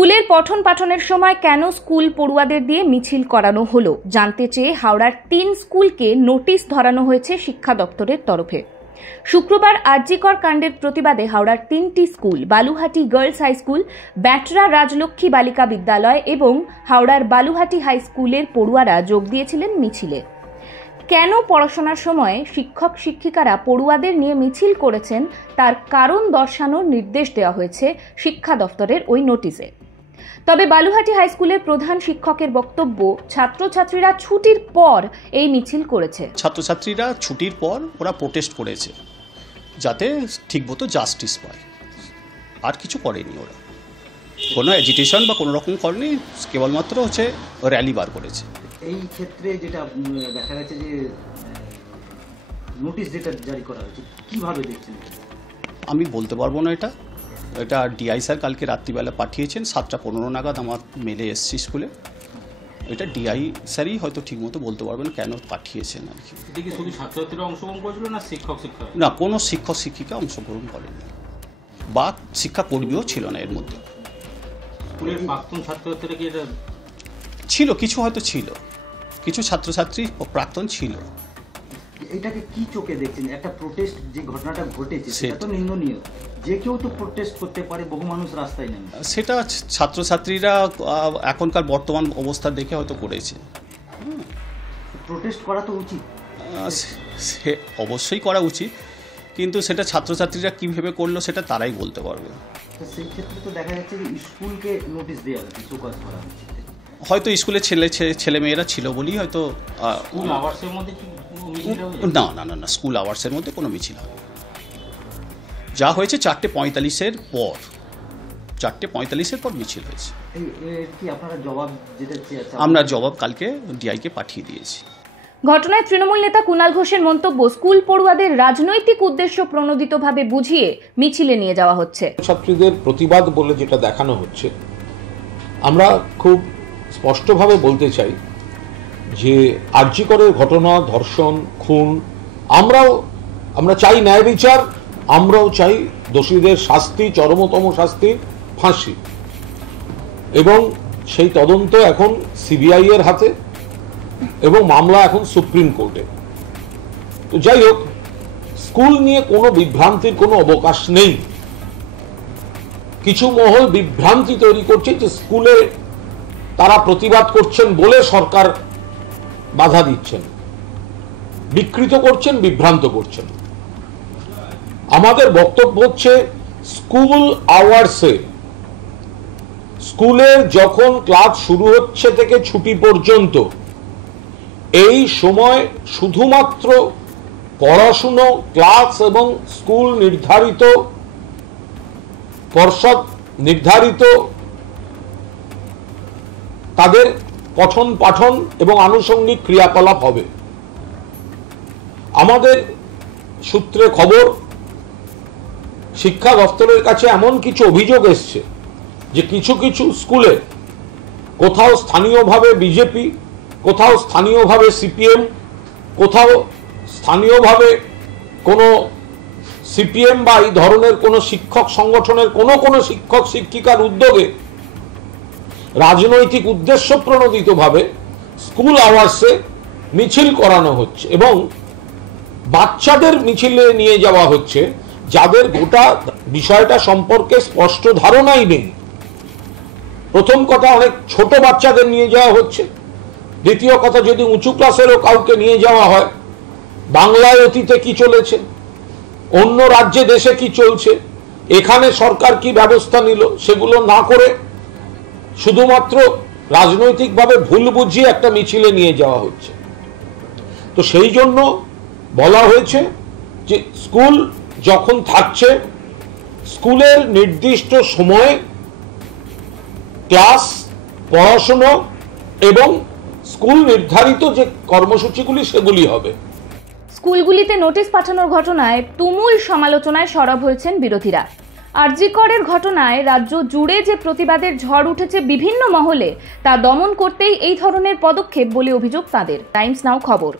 স্কুলের পঠন পাঠনের সময় কেন স্কুল পড়ুয়াদের দিয়ে মিছিল করানো হলো জানতে চেয়ে হাওড়ার 3 স্কুলকে নোটিশ ধরানো হয়েছে শিক্ষা দপ্তরের তরফে। শুক্রবার আরজিকর কাণ্ডের প্রতিবাদে হাওড়ার 3টি school, Baluhati girls high school, Batra Rajlakshmi বালিকা বিদ্যালয় এবং হাওড়ার বালুহাটি হাই স্কুলের পড়ুয়ারা যোগ দিয়েছিলেন মিছিলে। কেন পড়াশোনার সময় শিক্ষক শিক্ষিকারা পড়ুয়াদের নিয়ে মিছিল করেছেন তার কারণ দর্শানোর নির্দেশ দেওয়া হয়েছে শিক্ষা দপ্তরের ওই নোটিশে। তবে বালুহাটি হাই স্কুলের প্রধান শিক্ষকের বক্তব্য, ছাত্রছাত্রীরা ছুটির পর এই মিছিল করেছে। ছাত্রছাত্রীরা ছুটির পর ওরা প্রোটেস্ট করেছে যাতে ঠিকমতো জাস্টিস পায়, আর কিছু করেনি। ওরা কোনো এজিটেশন বা কোনো রকম করেনি, কেবলমাত্র হচ্ছে র্যালি বার করেছে। এই ক্ষেত্রে যেটা দেখা গেছে যে নোটিশ যেটা জারি করা হয়েছে, কিভাবে দেখছেন? আমি বলতে পারবো না। এটা ডিআই স্যার কালকে রাত্রিবেলা পাঠিয়েছেন 7:15 নাগাদ আমার মেলে এসছি স্কুলে। এটা ডিআই স্যারই হয়তো ঠিকমতো বলতে পারবেন কেন পাঠিয়েছেন আর কি। এটা কি শুধু ছাত্রছাত্রীরা অংশগ্রহণ করেছিল না শিক্ষক শিক্ষিকা? না, কোনো শিক্ষক শিক্ষিকা অংশগ্রহণ করেনি বা শিক্ষাকর্মীও ছিল না এর মধ্যে। স্কুলের প্রাক্তন ছাত্রছাত্রীরা কি এটা ছিল? কিছু হয়তো ছিল, কিছু ছাত্রছাত্রী প্রাক্তন ছিল। এটাকে কি চোখে দেখছেন? একটা প্রোটেস্ট যে ঘটনাটা ঘটেছে সেটা তো নিন্দনীয়। যে কেউ তো প্রোটেস্ট করতে পারে, বহু মানুষ রাস্তায় নেমে। সেটা ছাত্রছাত্রীরা এখনকার বর্তমান অবস্থা দেখে হয়তো করেছে। প্রোটেস্ট করা তো উচিত, সে অবশ্যই করা উচিত, কিন্তু সেটা ছাত্রছাত্রীরা কীভাবে করলো সেটা তারাই বলতে পারবে। সেই ক্ষেত্রে তো দেখা যাচ্ছে যে স্কুলকে নোটিশ দেওয়া হচ্ছে, চোকাজ করা হচ্ছে। হয়তো স্কুলে ছেলেমেয়েরা ছিল বলেই হয়তো। স্কুল আওয়ার্সের মধ্যে না না না না, স্কুল আওয়ার্সের মধ্যে কোনো মিছিল হবে। যা হয়েছে 4:45-এর পর, 4:45-এর পর মিছিল হয়েছে। আমরা জবাব কালকে ডিআইকে পাঠিয়ে দিয়েছি। ঘটনায় তৃণমূল নেতা কুণাল ঘোষের মন্তব্য, স্কুল পড়ুয়াদের রাজনৈতিক উদ্দেশ্য প্রণোদিতভাবে বুঝিয়ে মিছিলে নিয়ে যাওয়া হচ্ছে। ছাত্রীদের প্রতিবাদ বলে যেটা দেখানো হচ্ছে, আমরা খুব স্পষ্টভাবে বলতে চাই যে আরজিকরের ঘটনা, ধর্ষণ, খুন, আমরা চাই ন্যায় বিচার, আমরাও চাই দোষীদের শাস্তি, চরমতম শাস্তি, ফাঁসি, এবং সেই তদন্ত এখন সিবিআই এর হাতে এবং মামলা এখন সুপ্রিম কোর্টে। তো যাই হোক, স্কুল নিয়ে কোনো বিভ্রান্তির কোনো অবকাশ নেই। কিছু মহল বিভ্রান্তি তৈরি করছে যে স্কুলে তারা প্রতিবাদ করছেন বলে সরকার বাধা দিচ্ছেন, বিকৃত করছেন, বিভ্রান্ত করছেন। আমাদের বক্তব্য হচ্ছে, স্কুল আওয়ার্সে, স্কুলের যখন ক্লাস শুরু হচ্ছে থেকে ছুটি পর্যন্ত, এই সময় শুধুমাত্র পড়াশুনো, ক্লাস এবং স্কুল নির্ধারিত, পর্ষদ নির্ধারিত তাদের পঠন পাঠন এবং আনুষঙ্গিক ক্রিয়াকলাপ হবে। আমাদের সূত্রে খবর, শিক্ষা দপ্তরের কাছে এমন কিছু অভিযোগ এসছে যে কিছু কিছু স্কুলে কোথাও স্থানীয়ভাবে বিজেপি, কোথাও স্থানীয়ভাবে সিপিএম, কোথাও স্থানীয়ভাবে কোনো সিপিএম বা এই ধরনের কোনো শিক্ষক সংগঠনের কোনো শিক্ষক শিক্ষিকার উদ্যোগে রাজনৈতিক উদ্দেশ্য প্রণোদিতভাবে স্কুল আওয়ার্সে মিছিল করানো হচ্ছে এবং বাচ্চাদের মিছিলে নিয়ে যাওয়া হচ্ছে যাদের গোটা বিষয়টা সম্পর্কে স্পষ্ট ধারণাই নেই। প্রথম কথা, অনেক ছোট বাচ্চাদের নিয়ে যাওয়া হচ্ছে। দ্বিতীয় কথা, যদি উঁচু ক্লাসেরও কাউকে নিয়ে যাওয়া হয়, বাংলায় অতীতে কি চলেছে, অন্য রাজ্যে দেশে কি চলছে, এখানে সরকার কি ব্যবস্থা নিল, সেগুলো না করে শুধুমাত্র রাজনৈতিকভাবে ভুল বুঝিয়ে একটা মিছিলে নিয়ে যাওয়া হচ্ছে। তো সেই জন্য বলা হয়েছে যে স্কুল যখন থাকছে, স্কুলের নির্দিষ্ট সময়ে ক্লাস, পড়াশুনো এবং স্কুল নির্ধারিত যে কর্মসূচিগুলি সেগুলি হবে। স্কুলগুলিতে নোটিশ পাঠানোর ঘটনায় তুমুল সমালোচনায় সরব হয়েছেন বিরোধীরা। আরজিকরের ঘটনায় রাজ্য জুড়ে যে প্রতিবাদের ঝড় উঠেছে বিভিন্ন মহলে, তা দমন করতেই এই ধরনের পদক্ষেপ বলে অভিযোগ তাদের। টাইমস নাও খবর।